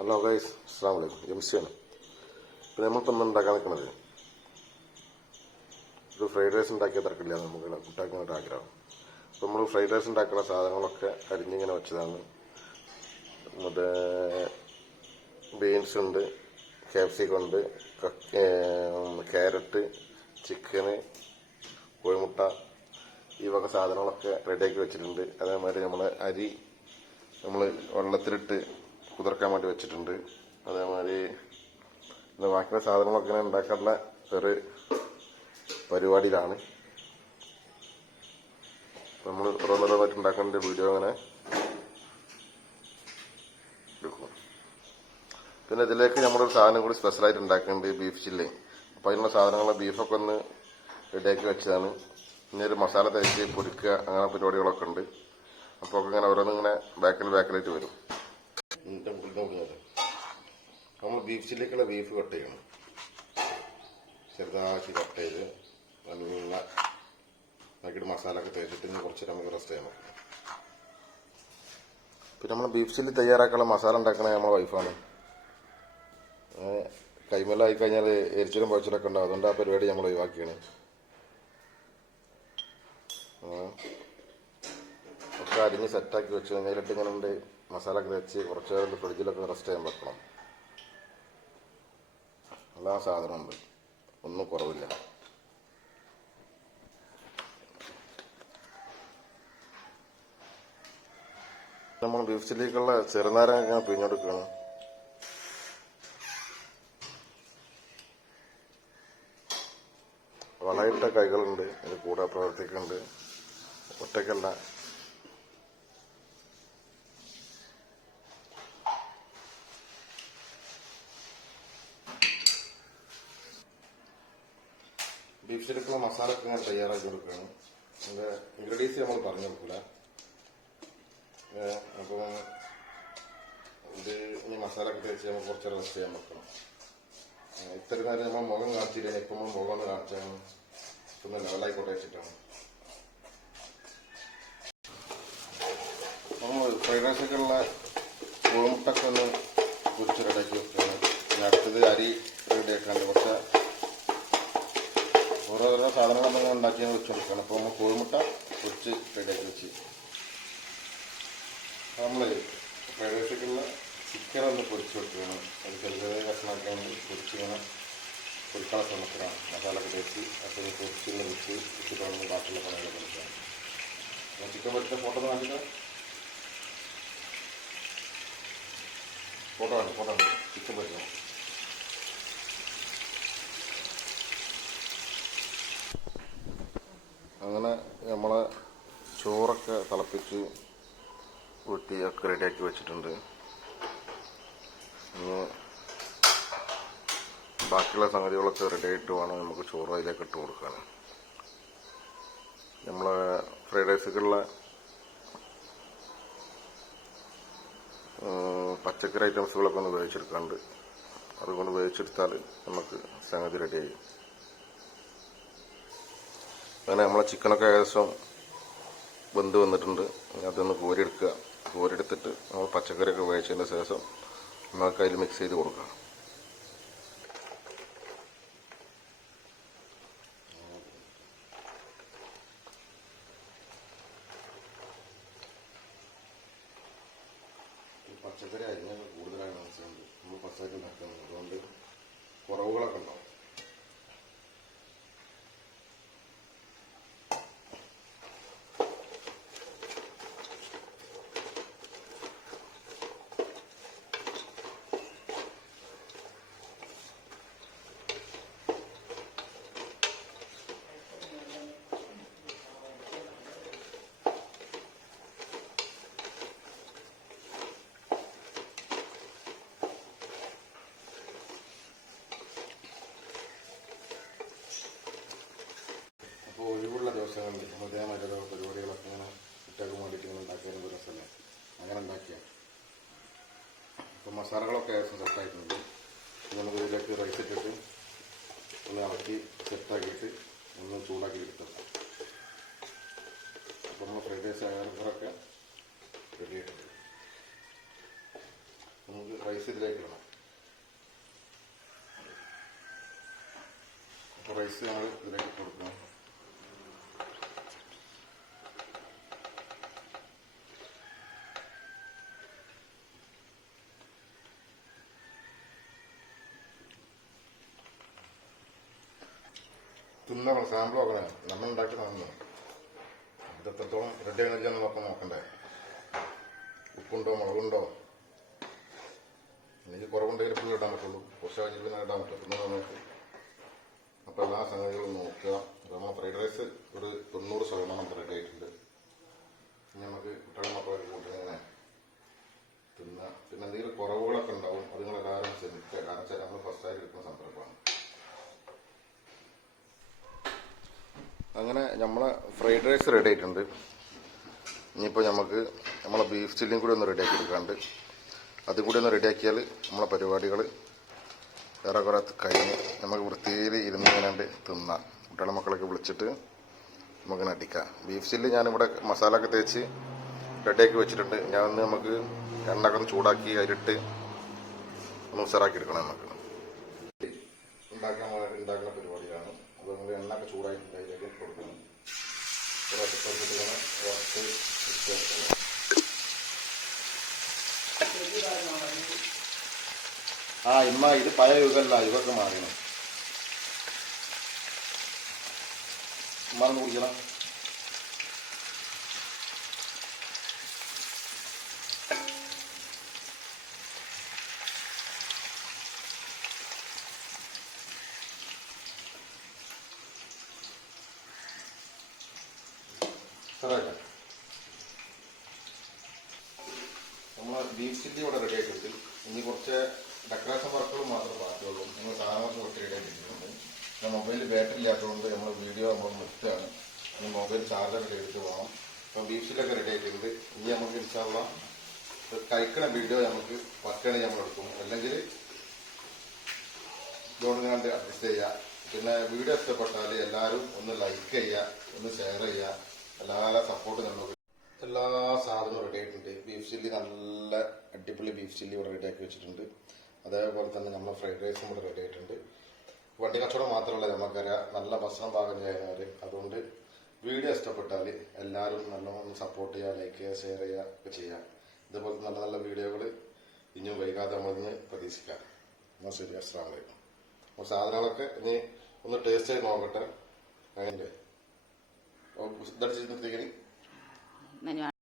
Hello guys, അസ്സാം വലൈക്കും. എംസിയാണ്. ഇപ്പം നമ്മളിപ്പോൾ ഇന്ന് ഉണ്ടാക്കാൻ നിൽക്കുന്നത് ഒരു ഫ്രൈഡ് റൈസ് ഉണ്ടാക്കിയ തിരക്കില്ല. നമുക്ക് ഉണ്ടാക്കാനായിട്ട് ആഗ്രഹം. അപ്പോൾ നമ്മൾ ഫ്രൈഡ് റൈസ് ഉണ്ടാക്കുന്ന സാധനങ്ങളൊക്കെ അരിഞ്ഞിങ്ങനെ വെച്ചതാണ്. മറ്റേ ബീൻസ് ഉണ്ട്, ക്യാപ്സിക്കം ഉണ്ട്, ക്യാരറ്റ്, ചിക്കന്, കോഴിമുട്ട, ഈ വക സാധനങ്ങളൊക്കെ റെഡിയാക്കി വെച്ചിട്ടുണ്ട്. അതേമാതിരി നമ്മൾ അരി വെള്ളത്തിലിട്ട് കുതിർക്കാൻ വേണ്ടി വെച്ചിട്ടുണ്ട്. അതേമാതിരി ബാക്കിയുള്ള സാധനങ്ങളൊക്കെ ഇങ്ങനെ ഉണ്ടാക്കാനുള്ള ഒരു പരിപാടിയിലാണ്. നമ്മൾ ഓരോന്നോരോന്നായിട്ട് ഉണ്ടാക്കേണ്ട വീഡിയോ അങ്ങനെ എടുക്കും. പിന്നെ ഇതിലേക്ക് നമ്മളൊരു സാധനം കൂടി സ്പെഷ്യലായിട്ട് ഉണ്ടാക്കുന്നുണ്ട്, ബീഫ് ചില്ലി. അപ്പോൾ അതിനുള്ള സാധനങ്ങൾ ബീഫൊക്കെ ഒന്ന് റെഡിയാക്കി വെച്ചതാണ്. ഇനി ഒരു മസാല തേച്ച് പൊരിക്കുക, അങ്ങനെ പരിപാടികളൊക്കെ ഉണ്ട്. അപ്പോൾ ഇങ്ങനെ ഓരോന്നിങ്ങനെ ബാക്കിലായിട്ട് വരും. നമ്മൾ ബീഫ് ചില്ലിക്കുള്ള ബീഫ് കട്ട് ചെയ്യണം. ചെറുതാക്കി കട്ട് ചെയ്ത് നല്ല ആക്കിയിട്ട് മസാല ഒക്കെ തേച്ചിട്ട് ഇനി കുറച്ച് നമുക്ക് റെസ്റ്റ് ചെയ്യാൻ പറ്റും. പിന്നെ നമ്മൾ ബീഫ് ചില്ലി തയ്യാറാക്കാനുള്ള മസാല ഉണ്ടാക്കണത് നമ്മളെ വൈഫാണ്. കൈമലായി കഴിഞ്ഞാൽ എരിച്ചിലും പൊഴിച്ചിലൊക്കെ ഉണ്ടാവും. അതുകൊണ്ട് ആ പരിപാടി നമ്മൾ ഒഴിവാക്കിയാണ്. ഒക്കെ അരിഞ്ഞ് സെറ്റാക്കി വെച്ച് കഴിഞ്ഞിട്ട് ഇങ്ങനെ ഉണ്ട് മസാല ഒക്കെ തേച്ച് കുറച്ച് നേരം ഫ്രിഡ്ജിലൊക്കെ റെസ്റ്റ് ചെയ്യാൻ വെക്കണം. എല്ലാ സാധനമുണ്ട്, ഒന്നും കുറവില്ല. നമ്മൾ ബീഫ് ചില്ലിക്കുള്ള ചെറുനാരങ്ങ ഇങ്ങനെ പിഴിഞ്ഞെടുക്കുകയാണ്. വളയിട്ട കൈകളുണ്ട്, ഇത് കൂടെ പ്രവർത്തിക്കുന്നുണ്ട്, ഒറ്റയ്ക്കല്ല. ബീഫ് ചില്ലിക്കുള്ള മസാല ഒക്കെ ഞാൻ തയ്യാറാക്കി കൊടുക്കുകയാണ്. അതിൻ്റെ ഇൻഗ്രീഡിയൻസ് നമ്മൾ പറഞ്ഞു കൊടുക്കില്ല. അപ്പോൾ ഇത് ഇനി മസാല ഒക്കെ തേച്ച് നമ്മൾ കുറച്ച് റെസ്റ്റ് ചെയ്യാൻ വെക്കണം. ഇത്രയും നേരം നമ്മൾ മുഖം കാണിച്ചില്ല, ഇപ്പം നമ്മൾ മുഖം ഒന്ന് കാണിച്ചാണ് ഒന്ന് ലെവലായിക്കോട്ടെ വെച്ചിട്ടാണ്. നമ്മൾ ഫ്രൈഡ് റൈസൊക്കെ ഉള്ള കോഴിമുട്ടൊക്കെ ഒന്ന് പൊരിച്ച് റെഡിയാക്കി വെക്കുകയാണ്. ഇനി അടുത്തത് അരി റെഡിയാക്കാണ്ട് കുറച്ച് ഓരോരോ സാധനങ്ങൾ നമ്മൾ ഉണ്ടാക്കി വെച്ച് കൊടുക്കണം. അപ്പോൾ നമ്മൾ കോഴിമുട്ട പൊരിച്ച് റെഡിയാക്കി വെച്ച് നമ്മൾ ഫ്രൈഡ് റൈസൊക്കെയുള്ള ചിക്കൻ ഒന്ന് പൊരിച്ച് വെക്കുകയാണ്. അത് ചെറിയ കഷ്ണമൊക്കെ പൊരിച്ചിങ്ങനെ പൊരിക്കാനുള്ള ശ്രമത്തിലാണ്. മസാല ഒക്കെ തേച്ച് അപ്പോൾ പൊരിച്ചിങ്ങനെ വെച്ചിട്ടാണ് ബാക്കിയുള്ള പണികളൊക്കെ എടുക്കുക. ചിക്കൻ പൊരിച്ച ഫോട്ടോ കാണിച്ചിട്ട് ഫോട്ടോ ആണ് ചിക്കൻ പൊരിക്കണം. അങ്ങനെ നമ്മളെ ചോറൊക്കെ തിളപ്പിച്ച് ഊറ്റിയൊക്കെ റെഡിയാക്കി വെച്ചിട്ടുണ്ട്. ബാക്കിയുള്ള സംഗതികളൊക്കെ റെഡിയായിട്ട് വേണം നമുക്ക് ചോറ് അതിലേക്ക് ഇട്ട് കൊടുക്കാൻ. നമ്മളെ ഫ്രൈഡ് റൈസുകളുള്ള പച്ചക്കറി ഐറ്റംസുകളൊക്കെ ഒന്ന് വേവിച്ചെടുക്കാണ്ട്, അതുകൊണ്ട് വേവിച്ചെടുത്താൽ നമുക്ക് സംഗതി റെഡിയായി. അങ്ങനെ നമ്മളെ ചിക്കനൊക്കെ ഏകദേശം വെന്ത് വന്നിട്ടുണ്ട്. അതൊന്ന് കോരിയെടുക്കുക. കോരിയെടുത്തിട്ട് നമ്മൾ പച്ചക്കറിയൊക്കെ വേവിച്ചതിന് ശേഷം നമുക്ക് അതിൽ മിക്സ് ചെയ്ത് കൊടുക്കാം. പച്ചക്കറി അരിഞ്ഞാൽ കൂടുതലായി മനസ്സിലുണ്ട്. നമ്മൾ പച്ചക്കറി ഉണ്ടാക്കുന്നത്, അതുകൊണ്ട് കുറവുകളൊക്കെ ഉണ്ടാവും. അപ്പോൾ ഒഴിവുള്ള ദിവസങ്ങളിൽ ഇതേമാതിരി പരിപാടികളൊക്കെ ഇങ്ങനെ കുട്ടികൾക്ക് വേണ്ടിയിട്ട് ഇങ്ങനെ ഉണ്ടാക്കിയാലും ഒരു രസമല്ലേ. അങ്ങനെ ഉണ്ടാക്കിയാൽ ഇപ്പോൾ മസാലകളൊക്കെ ഏകദേശം സെറ്റായിട്ടുണ്ട്. നമുക്ക് ഇതിലേക്ക് റൈസ് ഇട്ടിട്ട് ഒന്ന് ഇളക്കി സെറ്റാക്കിയിട്ട് ഒന്ന് ചൂടാക്കി എടുക്കാം. അപ്പോൾ നമ്മൾ ഫ്രൈഡ് റൈസ് ആയവരൊക്കെ റെഡി ആയിട്ടുണ്ട്. നമുക്ക് റൈസ് ഇതിലേക്ക് ഇടണം. അപ്പോൾ റൈസ് നമ്മൾ ഇതിലേക്ക് കൊടുക്കണം. തിന്നണം, സാമ്പിൾ നോക്കണേ. നമ്മൾ ഉണ്ടാക്കി തന്നു ഇത് എത്രത്തോളം റെഡി ആകുന്നില്ല എന്നുള്ളതൊക്കെ നോക്കണ്ടേ. ഉപ്പുണ്ടോ, മുളകുണ്ടോ, എനിക്ക് കുറവുണ്ടെങ്കിൽ ഫുള്ള് ഇടാൻ പറ്റുള്ളൂ. കുറച്ച് കഴിഞ്ഞിട്ട് പിന്നെ ഇടാൻ പറ്റും. പിന്നെ നമുക്ക് അപ്പോൾ എല്ലാ സംഗതികളും നോക്കുക. നമ്മൾ ഫ്രൈഡ് റൈസ് ഒരു 90% റെഡി ആയിട്ടുണ്ട്. ഇനി നമുക്ക് കുട്ടികളെ മക്കളൊക്കെ കൂട്ടിങ്ങനെ തിന്നാം. പിന്നെ എന്തെങ്കിലും കുറവുകളൊക്കെ ഉണ്ടാവും, അത് നിങ്ങളെല്ലാവരും ശ്രമിക്കുക. കാരണം വെച്ചാൽ നമ്മൾ ഫസ്റ്റായിട്ട് എടുക്കുന്ന സംരംഭമാണ്. അങ്ങനെ നമ്മളെ ഫ്രൈഡ് റൈസ് റെഡി ആയിട്ടുണ്ട്. ഇനിയിപ്പോൾ നമുക്ക് നമ്മളെ ബീഫ് ചില്ലിയും കൂടി ഒന്ന് റെഡിയാക്കി എടുക്കാണ്ട്, അതും കൂടി ഒന്ന് റെഡിയാക്കിയാൽ നമ്മളെ പരിപാടികൾ വേറെ കുറേ കഴിഞ്ഞ് നമുക്ക് വൃത്തിയിൽ ഇരുന്ന് ഇങ്ങനെ തിന്നാം. കുട്ടികളെ മക്കളൊക്കെ വിളിച്ചിട്ട് നമുക്കിങ്ങനെ അടിക്കാം. ബീഫ് ചില്ലി ഞാനിവിടെ മസാല ഒക്കെ തേച്ച് റെഡിയാക്കി വെച്ചിട്ടുണ്ട്. ഞാൻ ഒന്ന് നമുക്ക് എണ്ണയൊക്കെ ഒന്ന് ചൂടാക്കി അതിലിട്ട് ഒന്ന് ഉഷാറാക്കി എടുക്കണം. നമുക്ക് ഉണ്ടാക്കുന്ന പരിപാടിയാണ്. അപ്പോൾ നമ്മൾ എണ്ണയൊക്കെ ചൂടാക്കിയിട്ട് അതിലേക്ക് കൊടുക്കണം. വറുത്ത് ഇമ്മ ഇത് പഴയ യുഗമല്ല, യുഗമൊക്കെ മാറിയാണ്. ഉമ്മാന്ന് കുടിക്കണം. നമ്മൾ ബീഫ് ചില്ലി ഇവിടെ റെഡി ആക്കിയിട്ട് ഇനി കുറച്ച് ഡെക്കറേഷൻ വർക്കുകൾ മാത്രമേ ബാക്കിയുള്ളൂ. നിങ്ങൾ സാധനങ്ങളൊക്കെ കുറച്ച് റെഡി ആക്കിയിട്ടുണ്ട്. ഞാൻ മൊബൈലിൽ ബാറ്ററി ഇല്ലാത്തതുകൊണ്ട് നമ്മൾ വീഡിയോ നമ്മൾ നിർത്തുകയാണ്. ഇനി മൊബൈൽ ചാർജൊക്കെ ചെയ്തിട്ട് പോകണം. അപ്പം ബീഫ് ചില്ലൊക്കെ റെഡി ആക്കിയിട്ടുണ്ട്. ഇനി നമുക്ക് ഇൻഷാള്ള കഴിക്കണ വീഡിയോ നമുക്ക് പക്കണി നമ്മൾ എടുക്കും. അല്ലെങ്കിൽ ഇതുകൊണ്ട് കണ്ട് അഡ്ജസ്റ്റ് ചെയ്യുക. പിന്നെ വീഡിയോ ഇഷ്ടപ്പെട്ടാൽ എല്ലാവരും ഒന്ന് ലൈക്ക് ചെയ്യുക, ഒന്ന് ഷെയർ ചെയ്യുക. എല്ലാ സപ്പോർട്ടും നമുക്ക്. എല്ലാ സാധനവും റെഡി ആയിട്ടുണ്ട്. ബീഫ് ചില്ലി നല്ല അടിപൊളി ബീഫ് ചില്ലി ഇവിടെ റെഡിയാക്കി വെച്ചിട്ടുണ്ട്. അതേപോലെ തന്നെ നമ്മൾ ഫ്രൈഡ് റൈസും കൂടെ റെഡി ആയിട്ടുണ്ട്. വണ്ടി കച്ചവടം മാത്രമല്ല, നമുക്കറിയാം നല്ല ഭക്ഷണം പാകം ചെയ്യുന്നവർ. അതുകൊണ്ട് വീഡിയോ ഇഷ്ടപ്പെട്ടാൽ എല്ലാവരും നല്ലോണം സപ്പോർട്ട് ചെയ്യുക, ലൈക്ക് ചെയ്യുക, ഷെയർ ചെയ്യുക ഒക്കെ ചെയ്യുക. ഇതുപോലത്തെ നല്ല നല്ല വീഡിയോകൾ ഇനിയും വൈകാതെ നമ്മളിന്ന് പ്രതീക്ഷിക്കാം. എന്നാൽ ശരി, അസ്സലാമു അലൈക്കും. അപ്പോൾ സാധനങ്ങളൊക്കെ ഇനി ഒന്ന് ടേസ്റ്റ് ചെയ്ത് നോക്കട്ടെ. അതിൻ്റെ ഇതടിച്ചിരുന്നത്തേക്കിന്